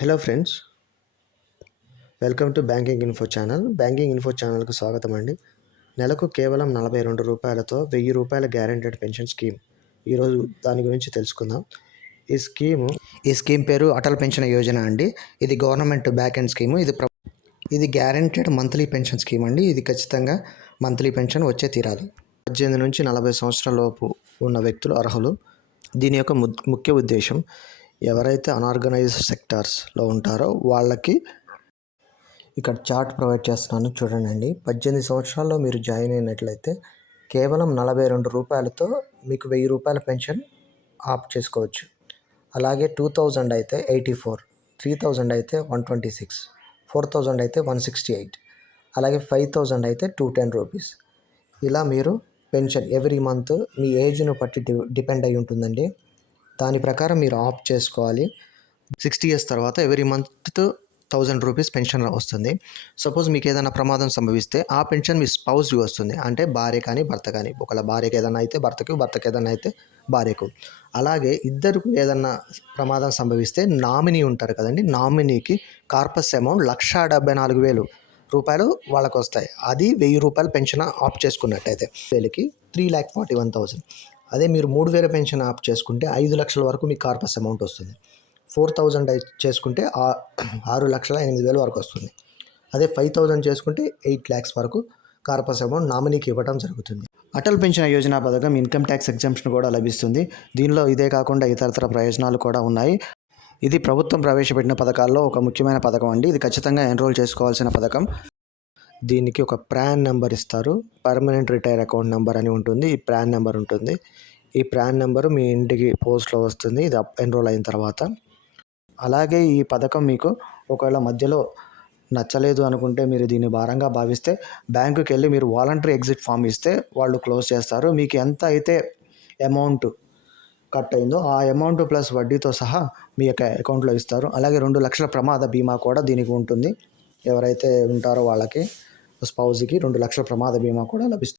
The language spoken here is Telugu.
Hello friends, welcome to banking info channel. Banking info ఛానల్కు స్వాగతం అండి. నెలకు కేవలం ₹42తో ₹1000 గ్యారెంటెడ్ పెన్షన్ స్కీమ్. ఈరోజు దాని గురించి తెలుసుకుందాం. ఈ స్కీమ్ పేరు అటల్ పెన్షన్ యోజన అండి. ఇది గవర్నమెంట్ బ్యాక్ ఎండ్ స్కీము. ఇది గ్యారెంటెడ్ మంత్లీ పెన్షన్ స్కీమ్ అండి. ఇది ఖచ్చితంగా మంత్లీ పెన్షన్ వచ్చే తీరాలి. 18 నుంచి 40 సంవత్సరాల లోపు ఉన్న వ్యక్తులు అర్హులు. దీని యొక్క ముఖ్య ఉద్దేశం, ఎవరైతే అనార్గనైజ్డ్ సెక్టార్స్లో ఉంటారో వాళ్ళకి ఇక్కడ చార్ట్ ప్రొవైడ్ చేస్తున్నాను చూడండి. 18 సంవత్సరాల్లో మీరు జాయిన్ అయినట్లయితే కేవలం ₹42తో మీకు ₹1000 పెన్షన్ ఆప్ చేసుకోవచ్చు. అలాగే 2000 అయితే 84, 3000 అయితే 126, 4000 అయితే 168, అలాగే 5000 అయితే ₹210. ఇలా మీరు పెన్షన్ ఎవ్రీ మంత్ మీ ఏజ్ను బట్టి డిపెండ్ అయి ఉంటుందండి. దాని ప్రకారం మీరు ఆప్ చేసుకోవాలి. 60 years తర్వాత ఎవ్రీ మంత్ ₹1000 పెన్షన్ వస్తుంది. సపోజ్ మీకు ఏదైనా ప్రమాదం సంభవిస్తే ఆ పెన్షన్ మీ స్పౌస్కి వస్తుంది. అంటే భార్య కానీ భర్త కానీ, ఒకవేళ భార్యకి ఏదైనా అయితే భర్తకు, భర్తకి ఏదైనా అయితే భార్యకు. అలాగే ఇద్దరికి ఏదన్నా ప్రమాదం సంభవిస్తే నామినీ ఉంటారు కదండి, నామినీకి కార్పస్ అమౌంట్ ₹1,74,000 వాళ్ళకు వస్తాయి. అది ₹1000 పెన్షన్ ఆప్ చేసుకున్నట్టయితే వీళ్ళకి 3,41,000. అదే మీరు 3,000 పెన్షన్ ఆప్ చేసుకుంటే 5 లక్షల వరకు మీకు కార్పస్ అమౌంట్ వస్తుంది. 4,000 చేసుకుంటే 6,08,000 వరకు వస్తుంది. అదే 5,000 చేసుకుంటే 8 lakhs వరకు కార్పస్ అమౌంట్ నామినీకి ఇవ్వడం జరుగుతుంది. అటల్ పెన్షన్ యోజన పథకం ఇన్కమ్ ట్యాక్స్ ఎగ్జంప్షన్ కూడా లభిస్తుంది. దీనిలో ఇదే కాకుండా ఇతరతర ప్రయోజనాలు కూడా ఉన్నాయి. ఇది ప్రభుత్వం ప్రవేశపెట్టిన పథకాల్లో ఒక ముఖ్యమైన పథకం అండి. ఇది ఖచ్చితంగా ఎన్రోల్ చేసుకోవాల్సిన పథకం. దీనికి ఒక ప్రాన్ నెంబర్ ఇస్తారు. పర్మనెంట్ రిటైర్ అకౌంట్ నెంబర్ అని ఉంటుంది. ఈ ప్రాన్ నెంబర్ ఉంటుంది. ఈ ప్రాన్ నెంబరు మీ ఇంటికి పోస్ట్లో వస్తుంది ఇది ఎన్రోల్ అయిన తర్వాత. అలాగే ఈ పథకం మీకు ఒకవేళ మధ్యలో నచ్చలేదు అనుకుంటే, మీరు దీన్ని భారంగా భావిస్తే బ్యాంకుకి వెళ్ళి మీరు వాలంటరీ ఎగ్జిట్ ఫామ్ ఇస్తే వాళ్ళు క్లోజ్ చేస్తారు. మీకు ఎంత అయితే అమౌంట్ కట్ అయిందో ఆ అమౌంట్ ప్లస్ వడ్డీతో సహా మీ యొక్క అకౌంట్లో ఇస్తారు. అలాగే 2 లక్షల ప్రమాద బీమా కూడా దీనికి ఉంటుంది. ఎవరైతే ఉంటారో వాళ్ళకి స్పౌస్కి 2 లక్షల ప్రమాద బీమా కూడా లభిస్తుంది.